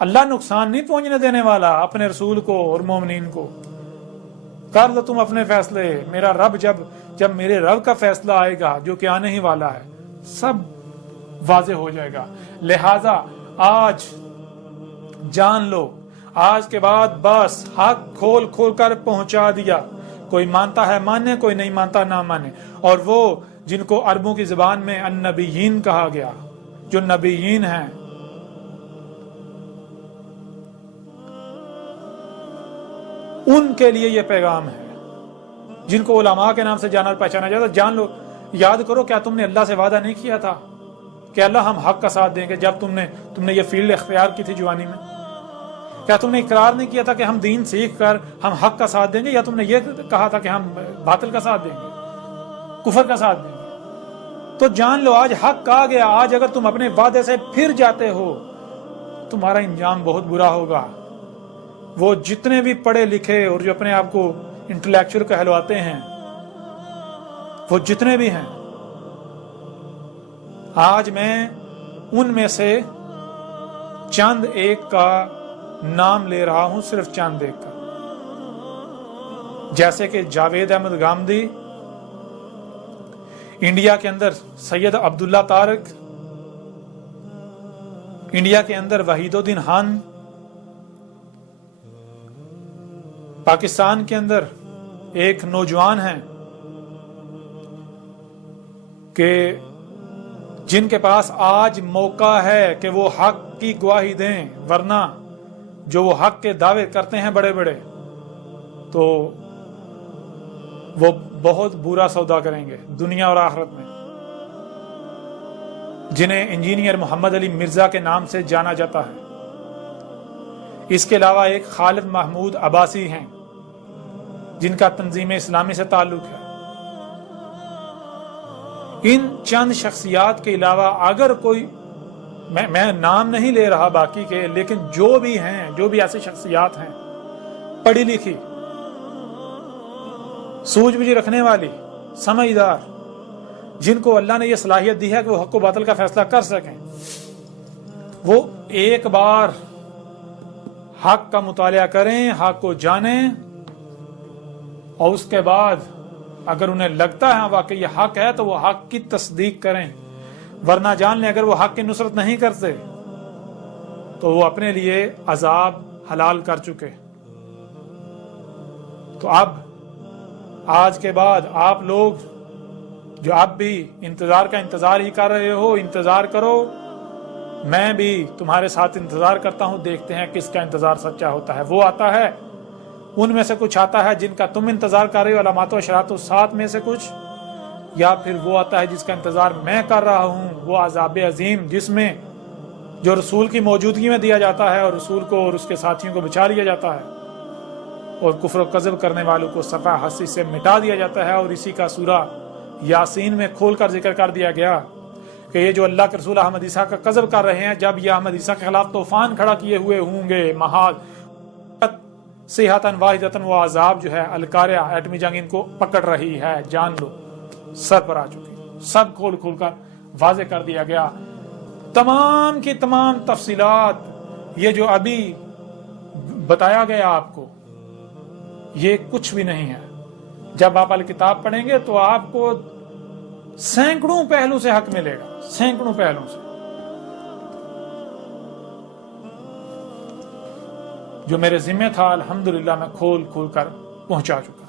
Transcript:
اللہ نقصان نہیں پہنچنے دینے والا اپنے رسول کو اور مومنین کو. کر لو تم اپنے فیصلے. میرا رب جب میرے رب کا فیصلہ آئے گا جو کہ آنے ہی والا ہے, سب واضح ہو جائے گا. لہذا آج جان لو, آج کے بعد بس حق کھول کھول کر پہنچا دیا. کوئی مانتا ہے مانے, کوئی نہیں مانتا نہ مانے. اور وہ جن کو عربوں کی زبان میں النبیین کہا گیا, جو نبیین ہیں, ان کے لیے یہ پیغام ہے. جن کو علماء کے نام سے جانا اور پہچانا جاتا, جان لو, یاد کرو, کیا تم نے اللہ سے وعدہ نہیں کیا تھا کہ اللہ ہم حق کا ساتھ دیں گے؟ جب تم نے یہ فیلڈ اختیار کی تھی جوانی میں, کیا تم نے اقرار نہیں کیا تھا کہ ہم دین سیکھ کر ہم حق کا ساتھ دیں گے؟ یا تم نے یہ کہا تھا کہ ہم باطل کا ساتھ دیں گے, کفر کا ساتھ دیں گے؟ تو جان لو آج حق آ گیا. آج اگر تم اپنے وعدے سے پھر جاتے ہو, تمہارا انجام بہت برا ہوگا. وہ جتنے بھی پڑھے لکھے اور جو اپنے آپ کو انٹلیکچوئل کہلواتے ہیں, وہ جتنے بھی ہیں, آج میں ان میں سے چند ایک کا نام لے رہا ہوں, صرف چند ایک کا. جیسے کہ جاوید احمد گامدی, انڈیا کے اندر سید عبداللہ طارق, انڈیا کے اندر وحید الدین خان, پاکستان کے اندر ایک نوجوان ہیں کہ جن کے پاس آج موقع ہے کہ وہ حق کی گواہی دیں, ورنہ جو وہ حق کے دعوے کرتے ہیں بڑے بڑے, تو وہ بہت برا سودا کریں گے دنیا اور آخرت میں. جنہیں انجینئر محمد علی مرزا کے نام سے جانا جاتا ہے. اس کے علاوہ ایک خالد محمود عباسی ہیں جن کا تنظیم اسلامی سے تعلق ہے. ان چند شخصیات کے علاوہ اگر کوئی, میں نام نہیں لے رہا باقی کے, لیکن جو بھی ہیں, جو بھی ایسی شخصیات ہیں پڑھی لکھی, سوجھ بوجھ رکھنے والی, سمجھدار, جن کو اللہ نے یہ صلاحیت دی ہے کہ وہ حق و باطل کا فیصلہ کر سکیں, وہ ایک بار حق کا مطالعہ کریں, حق کو جانیں, اور اس کے بعد اگر انہیں لگتا ہے واقعی یہ حق ہے تو وہ حق کی تصدیق کریں. ورنہ جان لیں اگر وہ حق کی نصرت نہیں کرتے تو وہ اپنے لیے عذاب حلال کر چکے. تو اب آج کے بعد آپ لوگ جو اب بھی انتظار ہی کر رہے ہو, انتظار کرو. میں بھی تمہارے ساتھ انتظار کرتا ہوں, دیکھتے ہیں کس کا انتظار سچا ہوتا ہے. وہ آتا ہے, ان میں سے کچھ آتا ہے جن کا تم انتظار کر رہے ہو, علامات و اشراط و سات میں سے کچھ, یا پھر وہ آتا ہے جس کا انتظار میں کر رہا ہوں, وہ عذاب عظیم جس میں جو رسول کی موجودگی میں دیا جاتا ہے اور رسول کو اور اس کے ساتھیوں کو بچا لیا جاتا ہے, اور کفر و کذب کرنے والوں کو صفحہ ہستی سے مٹا دیا جاتا ہے. اور اسی کا سورہ یاسین میں کھول کر ذکر کر دیا گیا کہ یہ جو اللہ کے رسول احمد عیسیٰ کا کذب کر رہے ہیں, جب یہ احمد عیسیٰ کے خلاف طوفان کھڑا کیے ہوئے ہوں گے, محال صیحۃً واحدۃً, وہ عذاب جو ہے القاریہ ایٹمی جنگ ان کو پکڑ رہی ہے. جان لو سر پر آ چکی. سب کھول کھول کر واضح کر دیا گیا. تمام کی تمام تفصیلات, یہ جو ابھی بتایا گیا آپ کو, یہ کچھ بھی نہیں ہے. جب آپ الکتاب پڑھیں گے تو آپ کو سینکڑوں پہلو سے حق ملے گا, سینکڑوں پہلو سے, جو میرے ذمہ تھا الحمدللہ میں کھول کھول کر پہنچا چکا.